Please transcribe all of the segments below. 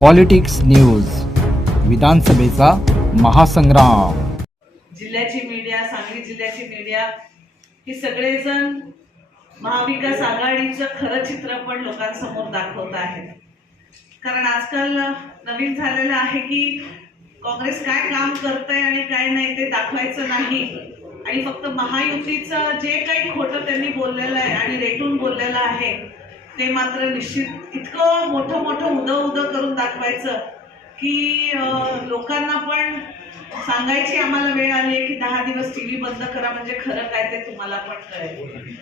Politics news विधानसभेचा महासंग्राम. जिल्ह्याची media Sangli जिल्ह्याची media ही सगळेजण महाविकास आघाडीचं खरं चित्र पण लोकांसमोर दाखवत आहेत. कारण आजकाल नवीन झालेलं आहे की काँग्रेस काय काम करतंय आणि काय नाही ते दाखवायचं नाही. आणि फक्त महायुतीचं जे काही खोटं त्यांनी बोललेलं आहे आणि रेटून बोललेलं आहे ते मात्र निश्चित इतकं मोठं मोठं उदं उदं करून दाखवायचं की लोकांना पण सांगायची आम्हाला वेळ आली आहे की दहा दिवस टीव्ही बंद करा म्हणजे खरं काय ते तुम्हाला पण कळेल.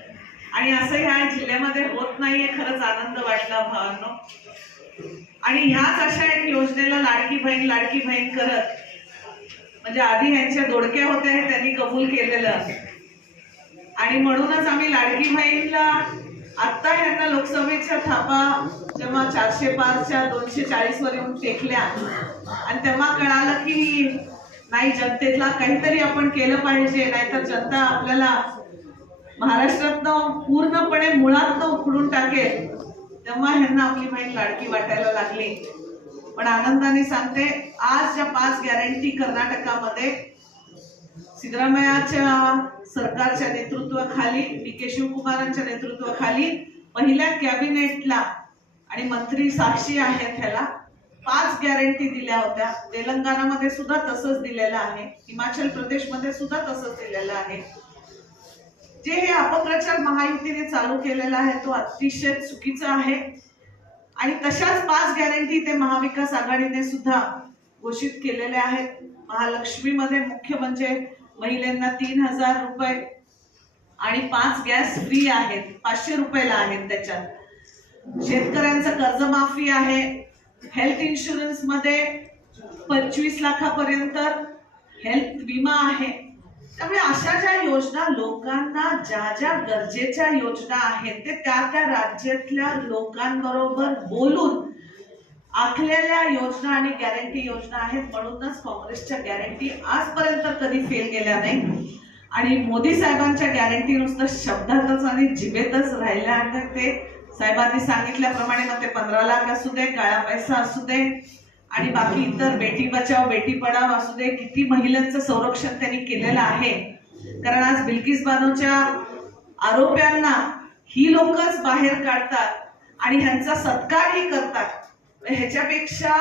आणि असं ह्या जिल्ह्यामध्ये होत नाहीये खरंच आनंद वाटला भावांनो. आणि ह्याच अशा एक योजनेला लाडकी बहीण लाडकी बहीण करत म्हणजे आधी ह्यांच्या दोडक्या होत्या हे त्यांनी कबूल केलेलं. आणि म्हणूनच आम्ही लाडकी बहीणला आत्ता ह्यांना लोकसभेच्या थापा जेव्हा चारशे पाचच्या दोनशे चाळीस वर येऊन टेकल्या आणि तेव्हा कळालं की नाही जनतेला काहीतरी आपण केलं पाहिजे नाहीतर जनता आपल्याला महाराष्ट्रातनं पूर्णपणे मुळातनं उखडून टाकेल तेव्हा ह्यांना आपली माहीत लाडकी वाटायला लागली. पण आनंदाने सांगते आज ज्या पाच गॅरंटी कर्नाटकामध्ये सिद्धरामय्याच्या सरकारच्या नेतृत्वाखाली डी के शिवकुमारांच्या नेतृत्वाखाली पहिल्या कॅबिनेटला आणि मंत्री साक्षी आहेत ह्याला पाच गॅरंटी दिल्या होत्या. तेलंगणामध्ये सुद्धा तसंच दिलेलं आहे. हिमाचल प्रदेशमध्ये सुद्धा तसंच दिलेलं आहे. जे हे अपप्रचार महायुतीने चालू केलेला आहे तो अतिशय चुकीचा आहे. आणि तशाच पाच गॅरंटी ते महाविकास आघाडीने सुद्धा घोषित केलेल्या आहेत. महालक्ष्मीमध्ये मुख्य म्हणजे महिलांना तीन हजार रुपये. आणि पाच गॅस फ्री आहेत पाचशे रुपयाला आहेत त्याच्यात. शेतकऱ्यांचं कर्जमाफी आहे. हेल्थ इन्शुरन्समध्ये पंचवीस लाखापर्यंत हेल्थ विमा आहे. त्यामुळे अशा ज्या योजना लोकांना ज्या ज्या गरजेच्या योजना आहेत ते त्या त्या राज्यातल्या लोकांबरोबर बोलून आखलेल्या योजना आणि गॅरंटी योजना आहेत म्हणूनच काँग्रेसच्या गॅरंटी आजपर्यंत कधी फेल गेल्या नाही आणि मोदी साहेबांच्या गॅरंटी नुसतं शब्दातच आणि जिभेतच राहिल्या. आणि ते साहेबांनी सांगितल्याप्रमाणे मग ते पंधरा लाख असू दे काळा पैसा असू दे आणि बाकी इतर बेटी बचाव बेटी पढाव असू दे किती महिलांचं संरक्षण त्यांनी केलेलं आहे. कारण आज बिल्किस बानोच्या आरोप्यांना ही लोकच बाहेर काढतात आणि ह्यांचा सत्कारही करतात. ह्याच्यापेक्षा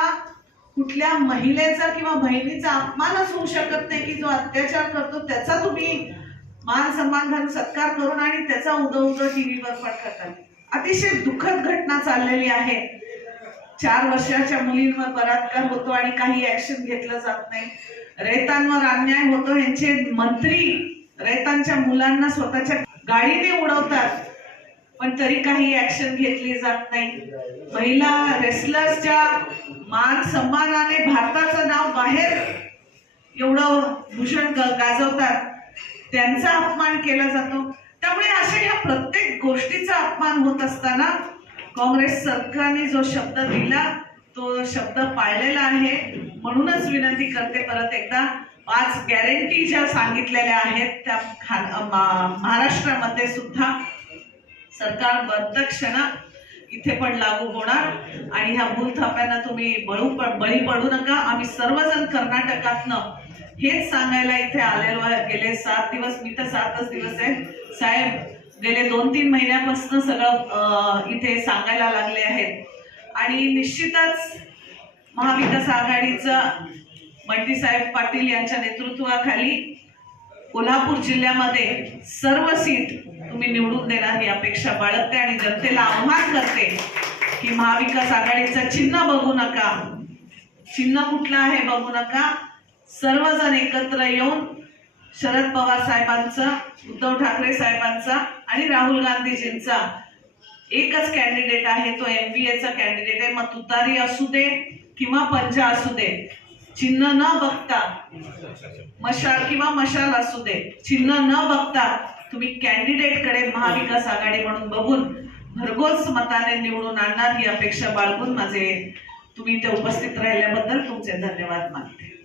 कुठल्या महिलेचा किंवा बहिणीचा अपमानच होऊ शकत नाही की जो अत्याचार करतो त्याचा तुम्ही मान सन्मान घालून सत्कार करून आणि त्याचा उदो उदो टीव्हीवर पण करतात अतिशय दुःखद घटना चाललेली आहे. चार वर्षाच्या मुलींवर बलात्कार होतो आणि काही ऍक्शन घेतलं जात नाही. रेतांवर अन्याय होतो. यांचे मंत्री रेतांच्या मुलांना स्वतःच्या गाडीने उडवतात. पण तरी काही ऍक्शन घेतली जात नाही. महिला रेसलर्सच्या मान सन्मानाने भारताचं नाव बाहेर एवढं भूषण ग- गाजवतात. त्यांचा अपमान केला जातो. त्यामुळे अशा ह्या प्रत्येक गोष्टीचा अपमान होत असताना काँग्रेस सरकारने जो शब्द दिला तो शब्द पाळलेला आहे. म्हणूनच विनंती करते परत एकदा पाच गॅरंटी ज्या सांगितलेल्या आहेत त्या खा- महाराष्ट्रामध्ये सुद्धा सरकार बंदक्षण इथे पण लागू होणार. आणि ह्या भूलथाप्यांना तुम्ही बळू बळी पडू नका. आम्ही सर्वजण कर्नाटकातनं हेच सांगायला इथे आलेलो आहे. गेले सात दिवस मी तर सातच दिवस आहे. साहेब गेले दोन तीन महिन्यापासून सगळं इथे सांगायला लागले आहेत. आणि निश्चितच महाविकास आघाडीचं बंटी साहेब पाटील यांच्या नेतृत्वाखाली कोल्हापूर जिल्ह्यामध्ये सर्व सीट तुम्ही निवडून देणार ही अपेक्षा बाळगते आणि जनतेला आव्हान करते की महाविकास आघाडीचं चिन्ह बघू नका. चिन्ह कुठलं आहे बघू नका. सर्वजण एकत्र येऊन शरद पवार साहेबांचा उद्धव ठाकरे साहेबांचा आणि राहुल गांधीजींचा एकच कॅन्डिडेट आहे तो एम बी एचा कॅन्डिडेट आहे. मग तुतारी असू दे किंवा पंजा असू दे चिन्ह न बघता मशाल किंवा मशाल असू दे चिन्ह न बघता तुम्ही कॅन्डिडेटकडे महाविकास आघाडी म्हणून बघून भरघोस मताने निवडून आणणार ही अपेक्षा बाळगून माझे तुम्ही इथे उपस्थित राहिल्याबद्दल तुमचे धन्यवाद मानते.